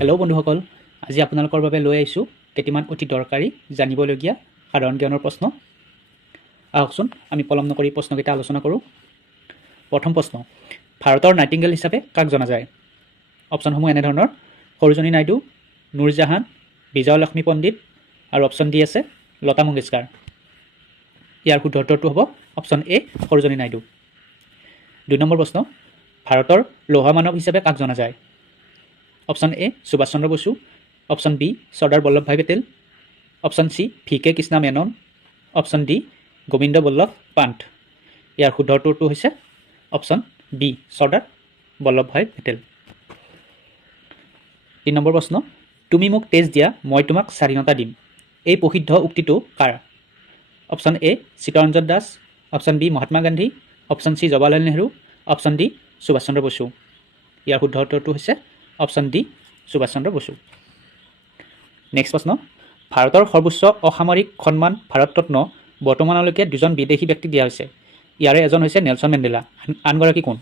Hello' বন্ধুসকল, আজি আপোনালোকৰ বাবে লৈ আহিছোঁ কেইটামান অতি দৰকাৰী জানিবলগীয়া সাধাৰণ জ্ঞানৰ প্ৰশ্ন। আহকচোন আমি পলম নকৰি প্ৰশ্নকেইটা আলোচনা কৰোঁ। প্ৰথম প্ৰশ্ন, ভাৰতৰ নাইটিংগেল হিচাপে কাক জনা যায়? অপশ্যনসমূহ এনেধৰণৰ: সৰোজিনী নাইডু, নুৰজাহান, বিজয়লক্ষ্মী পণ্ডিত, আৰু অপশ্যন ডি আছে লতা মংগেশকাৰ। ইয়াৰ শুদ্ধ উত্তৰটো হ'ব option A, Sarojini Naidu. 2 number প্ৰশ্ন, ভাৰতৰ লৌহ মানৱ হিচাপে কাক জনা যায়? Option A, Subhash Chandra Bose, option B, Sardar Vallabhbhai Patel, option C, VK Krishna Menon, option D, Govind Ballabh Pant. ইয়াৰ শুদ্ধ উত্তৰটো হৈছে option B, Sardar Vallabhbhai Patel. 3 number প্ৰশ্ন, তুমি মোক তেজ দিয়া, মই তোমাক স্বাধীনতা দিম। এই প্ৰসিদ্ধ উক্তিটো কাৰ? Option A, Chittaranjan Das, option B, Mahatma Gandhi, option C, Jawaharlal Nehru, option D, Subhash Chandra Bose. ইয়াৰ শুদ্ধ উত্তৰটো হৈছে option D, Subhash Chandra Bose. Next প্ৰশ্ন, ভাৰতৰ সৰ্বোচ্চ অসামৰিক সন্মান ভাৰত ৰত্ন বৰ্তমানলৈকে 2জন বিদেশী ব্যক্তিক দিয়া হৈছে। ইয়াৰে এজন হৈছে নেলছন মেণ্ডেলা, আনগৰাকী কোন?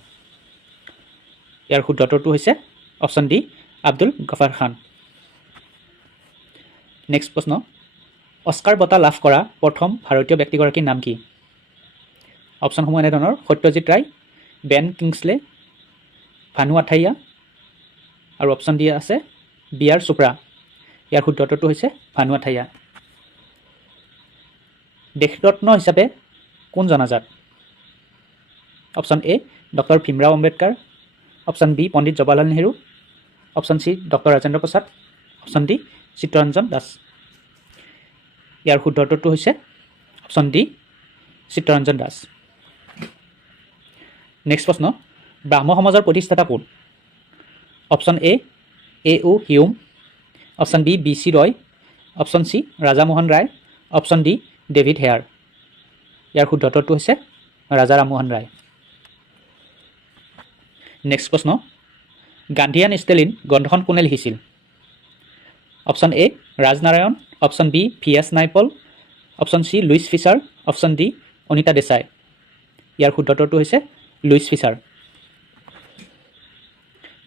ইয়াৰ শুদ্ধ উত্তৰটো হৈছে অপশ্যন ডি, আব্দুল গফাৰ খান। নেক্সট প্ৰশ্ন, অস্কাৰ বঁটা লাভ কৰা প্ৰথম ভাৰতীয় ব্যক্তিগৰাকীৰ নাম কি? অপশ্যনসমূহ এনেধৰণৰ: সত্যজিৎ ৰায়, বেন কিংছলে, ভানু আথাইয়া, আৰু অপশ্যন ডি আছে BR চোপ্ৰা। ইয়াৰ শুদ্ধ উত্তৰটো হৈছে ভানু আথাইয়া। দেশৰত্ন হিচাপে কোন জনাজাত? Option A, doctor Bhimrao Ambedkar, option B, Pandit Jawaharlal Nehru, option C, doctor Rajendra Prasad, option D, Chittaranjan Das. ইয়াৰ শুদ্ধ উত্তৰটো হৈছে option D, Chittaranjan Das. Next প্ৰশ্ন, ব্ৰাহ্ম সমাজৰ প্ৰতিষ্ঠাতা কোন? Option A, AO Hume, option B, BC Roy, option C, Raja Mohan Roy, option D, David Hare. ইয়াৰ শুদ্ধ উত্তৰটো হৈছে ৰাজা ৰামমোহন ৰায়। নেক্সট প্ৰশ্ন, গান্ধীয়ান ষ্টেলিন গ্ৰন্থখন কোনে লিখিছিল? Option A, Rajnarayan, option B, VS Naipaul, option C, Louis Fischer, option D, Anita Desai. ইয়াৰ শুদ্ধ উত্তৰটো হৈছে লুইচ ফিচাৰ।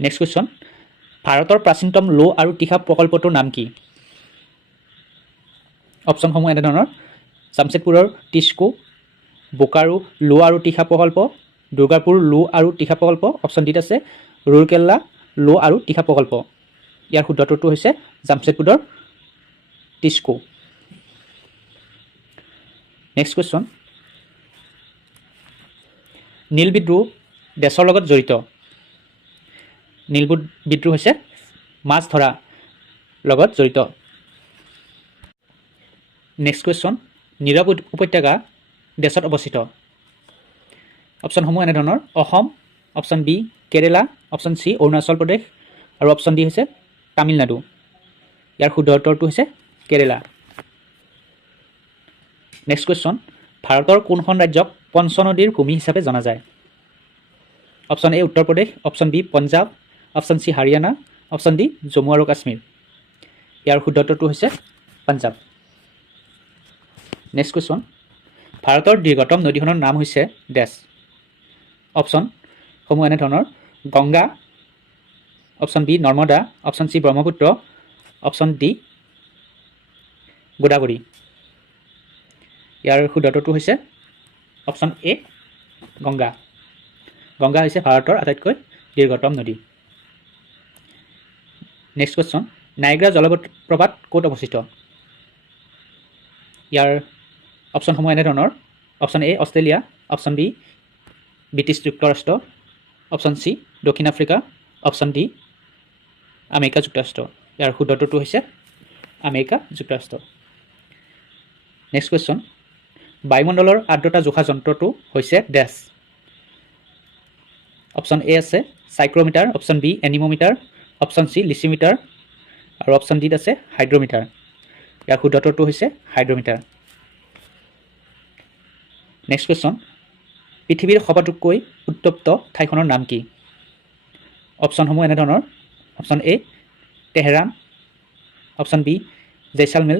নেক্সট কুৱেশ্যন, ভাৰতৰ প্ৰাচীনতম লো আৰু তীখা প্ৰকল্পটোৰ নাম কি? অপশ্যনসমূহ এনেধৰণৰ: জামছেদপুৰৰ টিস্কো, বোকাৰো লো আৰু তীখা প্ৰকল্প, দুৰ্গাপুৰ লো আৰু তীখা প্ৰকল্প, অপশ্যন ডিত আছে ৰুৰকেল্লা লো আৰু তীখা প্ৰকল্প। ইয়াৰ শুদ্ধ উত্তৰটো হৈছে জামছেদপুৰৰ টিস্কো। নেক্সট কুৱেশ্যন, নীল বিদ্ৰোহ দেশৰ লগত জড়িত। নীল বিদ্ৰোহ হৈছে মাছ ধৰা লগত জড়িত। নেক্সট কুৱেশ্যন, নীৰৱ উপত্যকা দেশত অৱস্থিত। অপশ্যনসমূহ এনেধৰণৰ: অসম, অপশ্যন বি, কেৰেলা, অপশ্যন চি, অৰুণাচল প্ৰদেশ, আৰু অপশ্যন ডি হৈছে তামিলনাডু। ইয়াৰ শুদ্ধ উত্তৰটো হৈছে কেৰেলা। নেক্সট কুৱেশ্যন, ভাৰতৰ কোনখন ৰাজ্যক পঞ্চনদীৰ ভূমি হিচাপে জনা যায়? Option A, Uttar Pradesh, option B, Punjab, option C, Haryana, option D, Jammu আৰু কাশ্মীৰ। ইয়াৰ শুদ্ধ উত্তৰটো হৈছে পঞ্জাৱ। নেক্সট কুৱেশ্যন, ভাৰতৰ দীৰ্ঘতম নদীখনৰ নাম হৈছে ডেছ। অপশ্যনসমূহ এনেধৰণৰ: Ganga, option B, Narmada, option C, Brahmaputra, option D, Godavari. ইয়াৰ শুদ্ধ উত্তৰটো হৈছে অপশ্যন এ, গংগা। গংগা হৈছে ভাৰতৰ আটাইতকৈ দীৰ্ঘতম নদী। নেক্সট কুৱেশ্যন, নায়েগ্ৰা জলপ্ৰপাত ক'ত অৱস্থিত? ইয়াৰ অপশ্যনসমূহ এনেধৰণৰ: option A, Australia, option B, British যুক্তৰাষ্ট্ৰ, অপশ্যন চি, দক্ষিণ আফ্ৰিকা, অপশ্যন ডি, আমেৰিকা যুক্তৰাষ্ট্ৰ। ইয়াৰ শুদ্ধ উত্তৰটো হৈছে আমেৰিকা যুক্তৰাষ্ট্ৰ। নেক্সট কুৱেশ্যন, বায়ুমণ্ডলৰ আৰ্দ্ৰতা জোখা যন্ত্ৰটো হৈছে ডেছ। অপশ্যন এ আছে চাইক্ৰমিটাৰ, অপশ্যন বি, এনিমোমিটাৰ, অপশ্যন চি, লিচিমিটাৰ, আৰু অপশ্যন ডিত আছে হাইড্ৰমিটাৰ। ইয়াৰ শুদ্ধ উত্তৰটো হৈছে হাইড্ৰমিটাৰ। নেক্সট কুৱেশ্যন, পৃথিৱীৰ সবাতোকৈ উত্তপ্ত ঠাইখনৰ নাম কি? অপশ্যনসমূহ এনেধৰণৰ: option A, Tehran, option B, Jaisalmer,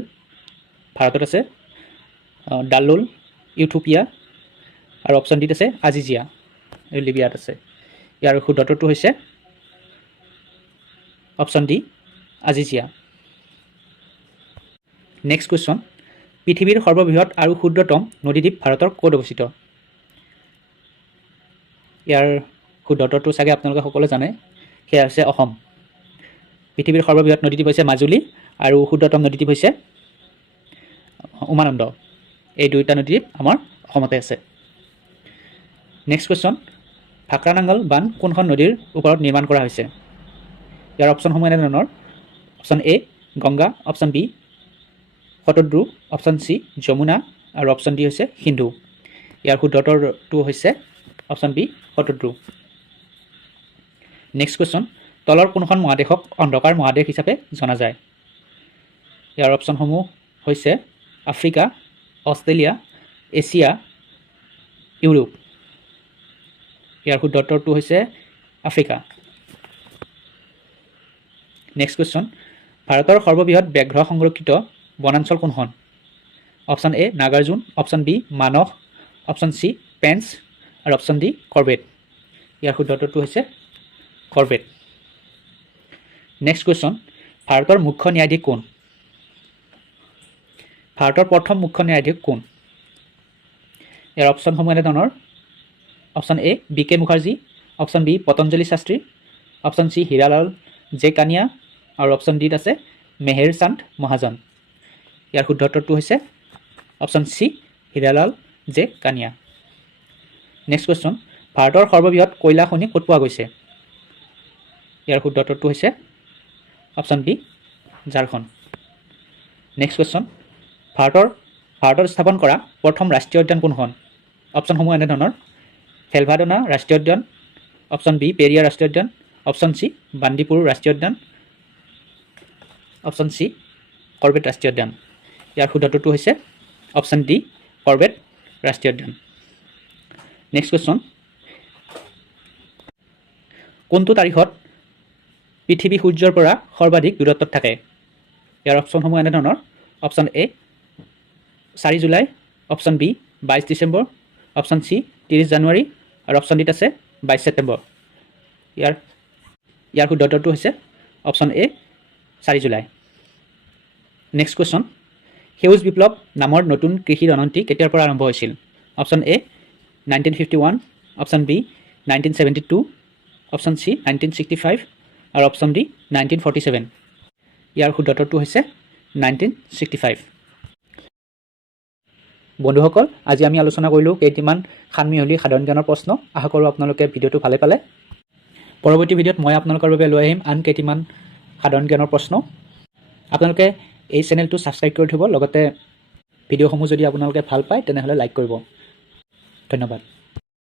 ভাৰতত আছে, ডাল্লুল, ইথিওপিয়া, আৰু অপশ্যন ডিত আছে আজিজিয়া, লিবিয়াত আছে। ইয়াৰ শুদ্ধ উত্তৰটো হৈছে option D, Azizia. Next question, পৃথিৱীৰ সৰ্ববৃহৎ আৰু ক্ষুদ্ৰতম নদীদ্বীপ ভাৰতৰ ক'ত অৱস্থিত? ইয়াৰ শুদ্ধ উত্তৰটো চাগে আপোনালোকে সকলোৱে জানে, সেয়া হৈছে অসম। পৃথিৱীৰ সৰ্ববৃহৎ নদীদ্বীপ হৈছে মাজুলী আৰু ক্ষুদ্ৰতম নদীদ্বীপ হৈছে উমানন্দ। এই দুয়োটা নদীদ্বীপ আমাৰ অসমতে আছে। নেক্সট কুৱেশ্যন, ভাক্ৰা নাংগল বান্ধ কোনখন নদীৰ ওপৰত নিৰ্মাণ কৰা হৈছে? ইয়াৰ অপশ্যনসমূহ এনেধৰণৰ, option A Ganga, option B Shatadru, option C Yamuna আৰু অপশ্যন ডি হৈছে সিন্ধু। ইয়াৰ শুদ্ধ উত্তৰটো হৈছে option B Shatadru. Next question, তলৰ কোনখন মহাদেশক অন্ধকাৰ মহাদেশ হিচাপে জনা যায়? ইয়াৰ অপশ্যনসমূহ হৈছে আফ্ৰিকা, অষ্ট্ৰেলিয়া, এছিয়া, ইউৰোপ। ইয়াৰ শুদ্ধ উত্তৰটো হৈছে আফ্ৰিকা। নেক্সট কুৱেশ্যন, ভাৰতৰ সৰ্ববৃহৎ ব্যাঘ্ৰ সংৰক্ষিত বনাঞ্চল কোনখন? Option A Nagarjun, option B Manas, option C Pench আৰু অপশ্যন ডি কৰ্বেট। ইয়াৰ শুদ্ধ উত্তৰটো হৈছে কৰ্বেট। নেক্সট কুৱেশ্যন, ভাৰতৰ মুখ্য ন্যায়াধীশ কোন? ভাৰতৰ প্ৰথম মুখ্য ন্যায়াধীশ কোন? ইয়াৰ অপশ্যনসমূহ এনেধৰণৰ, option A B K Mukherjee, option B Patanjali Shastri, option C Hiralal J Kania আৰু অপশ্যন ডিত আছে মেহেৰ চান্দ মহাজন। ইয়াৰ শুদ্ধ উত্তৰটো হৈছে option C Hiralal J Kania. Next question, ভাৰতৰ সৰ্ববৃহৎ কয়লা খনি ক'ত পোৱা গৈছে? ইয়াৰ শুদ্ধ উত্তৰটো হৈছে option B Jharkhand. Next question, ভাৰতত স্থাপন কৰা প্ৰথম ৰাষ্ট্ৰীয় উদ্যান কোনখন? অপশ্যনসমূহ এনেধৰণৰ, ভেলভাডনা ৰাষ্ট্ৰীয় উদ্যান, অপশ্যন বি পেৰিয়াৰ ৰাষ্ট্ৰীয় উদ্যান, অপশ্যন চি বান্দিপুৰ ৰাষ্ট্ৰীয় উদ্যান, অপশ্যন চি কৰ্বেট ৰাষ্ট্ৰীয় উদ্যান। ইয়াৰ শুদ্ধ উত্তৰটো হৈছে অপশ্যন ডি কৰ্বেট ৰাষ্ট্ৰীয় উদ্যান। নেক্সট কুৱেশ্যন, কোনটো তাৰিখত পৃথিৱী সূৰ্যৰ পৰা সৰ্বাধিক দূৰত্বত থাকে? ইয়াৰ অপশ্যনসমূহ এনেধৰণৰ, অপশ্যন এ 4 জুলাই, অপশ্যন বি 22 ডিচেম্বৰ, অপশ্যন চি 30 জানুৱাৰী আৰু অপশ্যন ডিত আছে 22 ছেপ্টেম্বৰ। ইয়াৰ শুদ্ধ উত্তৰটো হৈছে option A 4 July. Next question, সেউজ বিপ্লৱ নামৰ নতুন কৃষি ৰণনীতি কেতিয়াৰ পৰা আৰম্ভ হৈছিল? Option A 1951, option B 1972, option C 1965 আৰু অপশ্যন ডি 1947। ইয়াৰ শুদ্ধ উত্তৰটো হৈছে 1965। বন্ধুসকল, আজি আমি আলোচনা কৰিলোঁ কেইটামান সানমিহলি সাধাৰণ জ্ঞানৰ প্ৰশ্ন। আশা কৰোঁ আপোনালোকে ভিডিঅ'টো ভালে পালে। পৰৱৰ্তী ভিডিঅ'ত মই আপোনালোকৰ বাবে লৈ আহিম আন কেইটামান সাধাৰণ জ্ঞানৰ প্ৰশ্ন। আপোনালোকে এই চেনেলটো ছাবস্ক্ৰাইব কৰি থ'ব, লগতে ভিডিঅ'সমূহ যদি আপোনালোকে ভাল পায় তেনেহ'লে লাইক কৰিব। ধন্যবাদ।